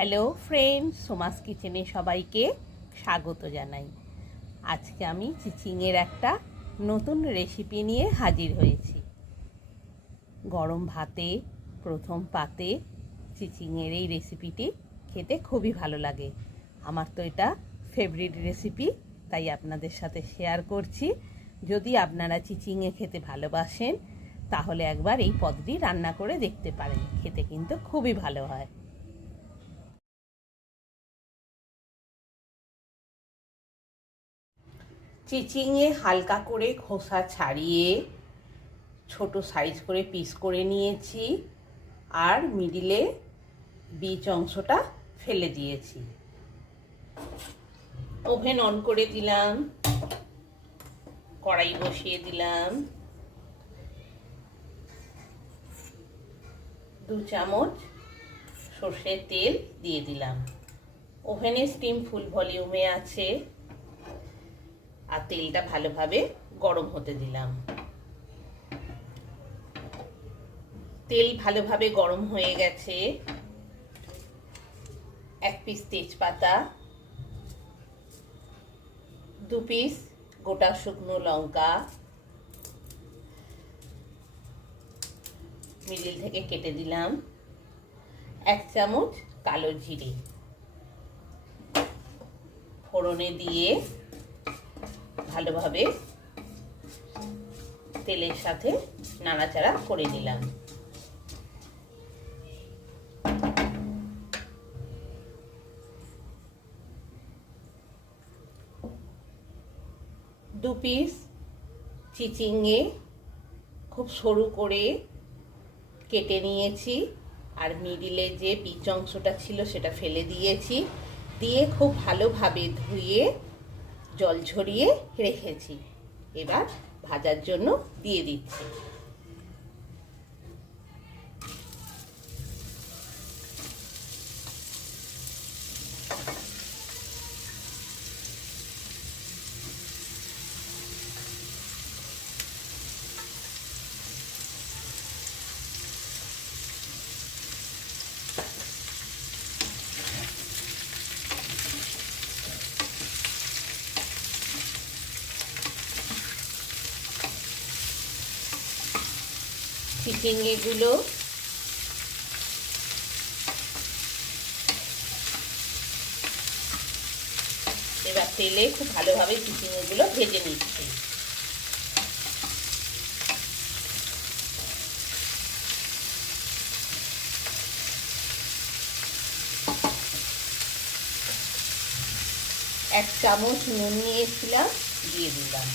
Hello friends, Soma's কিচেনে সবাইকে স্বাগত জানাই। আজকে আমি চিচিংয়ের একটা নতুন রেসিপি নিয়ে হাজির হয়েছি। গরম ভাতে প্রথম পাতে চিচিংয়ের এই রেসিপিটি খেতে খুবই ভালো লাগে। আমার তো এটা ফেভারিট রেসিপি, তাই আপনাদের সাথে শেয়ার করছি। যদি আপনারা চিচিংয়ে খেতে ভালোবাসেন তাহলে একবার এই পদটি রান্না করে দেখতে পারেন, খেতে কিন্তু খুবই ভালো হয়। চিচিংয়ে হালকা করে খোসা ছাড়িয়ে ছোট সাইজ করে পিস করে নিয়েছি, আর মিডিলে বীজ অংশটা ফেলে দিয়েছি। ওভেন অন করে দিলাম, কড়াই বসিয়ে দিলাম, 2 চামচ সর্ষের তেল দিয়ে দিলাম। ওভেনের স্টিম ফুল ভলিউমে আছে, আর তেলটা ভালোভাবে গরম হতে দিলাম। তেল ভালোভাবে গরম হয়ে গেছে। 1 পিস তেজপাতা, 2 পিস গোটা শুকনো লঙ্কা মিডিল থেকে কেটে দিলাম, 1 চামচ কালো জিরে ফোড়নে দিয়ে ভালোভাবে তেলের সাথে নাড়াচাড়া করে নিলাম। দু পিস চিচিংয়ে খুব সরু করে কেটে নিয়েছি, আর মিডিলে যে বীজ অংশটা ছিল সেটা ফেলে দিয়েছি, দিয়ে খুব ভালোভাবে ধুয়ে জল ঝরিয়ে রেখেছি। এবার ভাজার জন্য দিয়ে দিচ্ছি। চিচিংয়েগুলো এবার তেলে খুব ভালোভাবে চিচিংয়েগুলো ভেজে নিচ্ছি। এক চামচ নুন নিয়েছিলাম, দিয়ে দিলাম।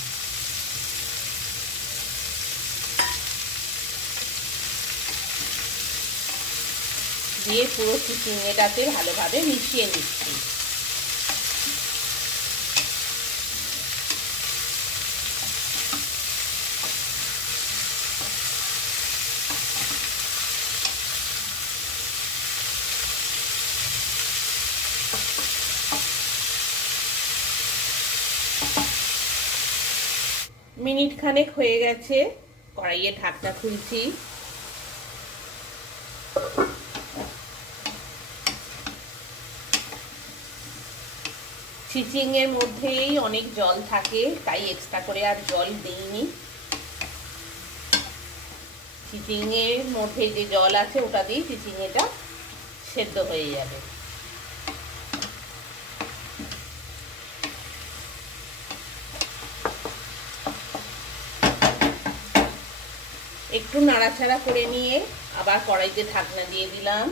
দিয়ে পুরো চিচিংয়েটাতে ভালোভাবে মিশিয়ে নিচ্ছি। মিনিট খানেক হয়ে গেছে, কড়াইয়ে ঢাকনা খুলছি। চিচিংয়ের মধ্যেই অনেক জল থাকে, তাই এক্সট্রা করে আর জল দিইনি। চিচিংয়ের মধ্যে যে জল আছে ওটা দিয়েই চিচিংয়েটা সেদ্ধ হয়ে যাবে। একটু নাড়াচাড়া করে নিয়ে আবার কড়াইতে ঢাকনা দিয়ে দিলাম,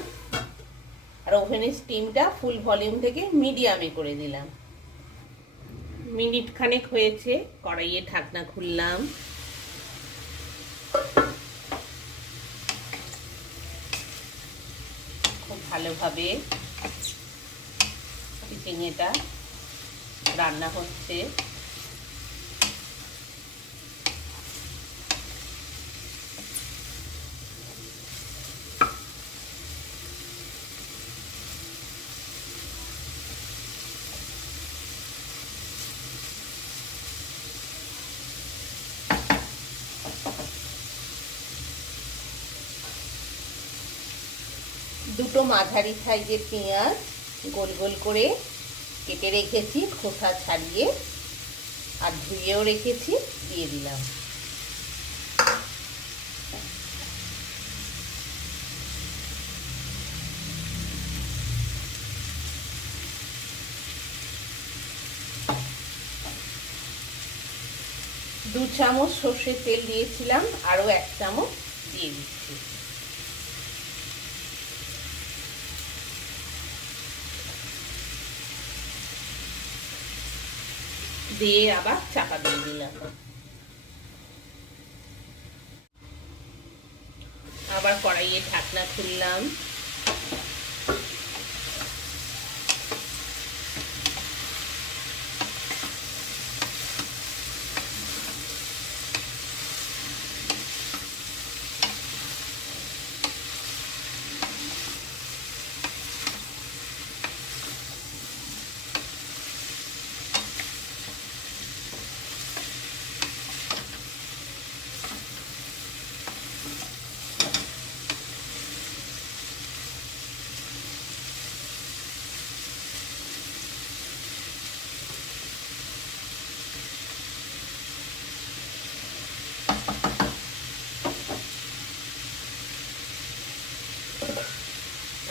আর ওভেনের স্টিমটা ফুল ভলিউম থেকে মিডিয়ামে করে দিলাম। মিনিট খানেক হয়েছে, কড়াইয়ে ঢাকনা খুললাম। খুব ভালোভাবে চিচিংয়েটা রান্না হচ্ছে। দুটো মাঝারি সাইজের পেঁয়াজ গোল গোল করে কেটে রেখেছি, খোসা ছাড়িয়ে আর ধুয়েও রেখেছি, দিয়ে দিলাম। দু চামচ সর্ষের তেল দিয়েছিলাম, আরও 1 চামচ দিয়ে দিচ্ছি। দিয়ে আবার চাপা দিয়ে দিলাম। আবার কড়াইয়ে ঢাকনা খুললাম।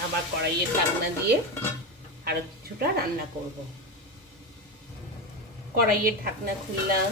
আবার কড়াইয়ের ঢাকনা দিয়ে আরো কিছুটা রান্না করব। কড়াইয়ের ঢাকনা খুললাম।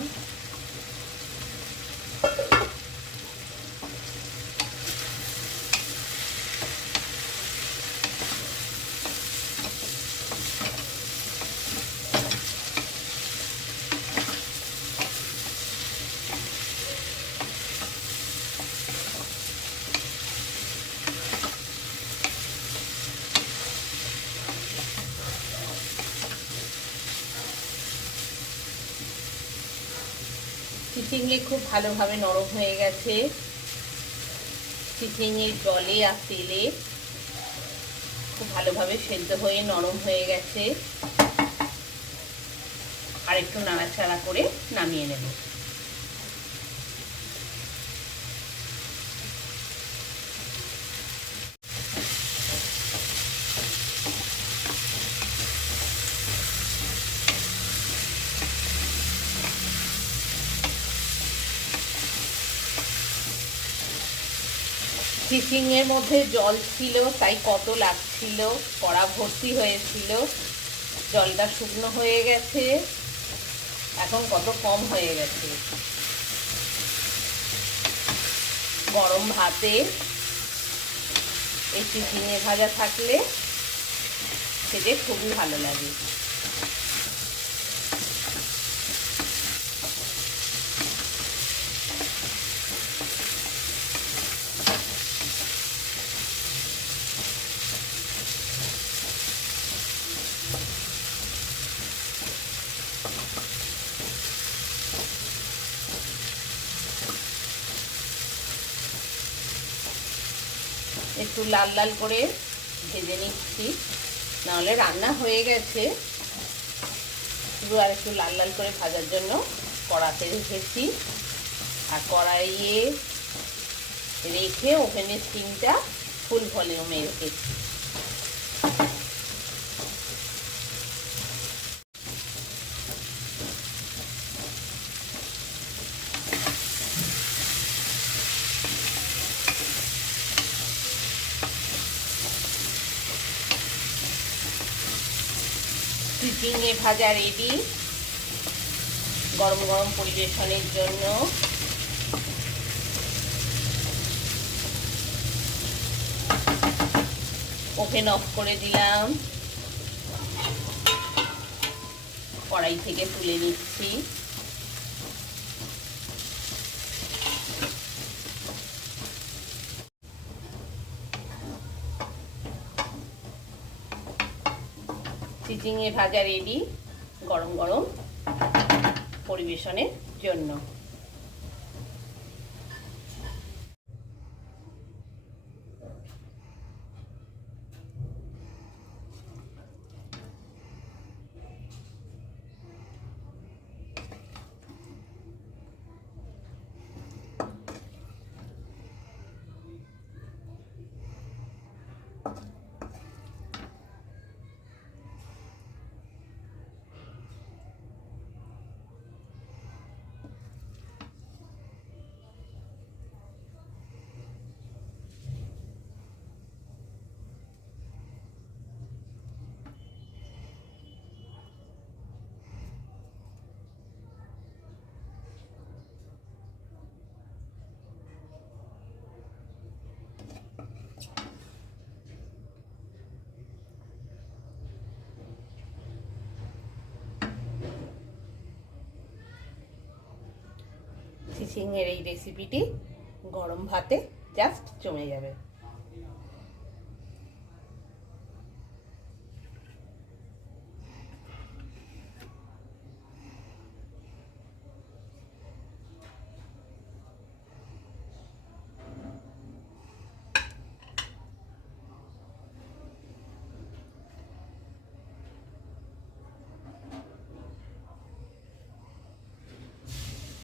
চিচিঙ্গে খুব ভালোভাবে নরম হয়ে গেছে। চিচিঙ্গের জলে আর তেলে খুব ভালোভাবে সেদ্ধ হয়ে নরম হয়ে গেছে। আর একটু নাড়াচাড়া করে নামিয়ে নেব। চিচিংয়ের মধ্যে জল ছিল, তাই কত লাগছিল, কড়া ভর্তি হয়েছিল। জলটা শুকনো হয়ে গেছে, এখন কত কম হয়ে গেছে। গরম ভাতে এই চিচিঙে ভাজা থাকলে খেতে খুবই ভালো লাগে। একটু লাল লাল করে ভেজে নিচ্ছি, নাহলে রান্না হয়ে গেছে। শুধু আর একটু লাল লাল করে ভাজার জন্য কড়াতে রেখেছি। আর কড়াইয়ে রেখে ওভেনের স্টিমটা ফুল ভলিউমে রেখেছি। চিচিঙে ভাজা রেডি গরম গরম পরিবেশনের জন্য। ওভেন অফ করে দিলাম, কড়াই থেকে তুলে নিচ্ছি। চিচিঙে ভাজা রেডি গরম গরম পরিবেশনের জন্য। চিচিংয়ের এই রেসিপিটি গরম ভাতে জাস্ট জমে যাবে।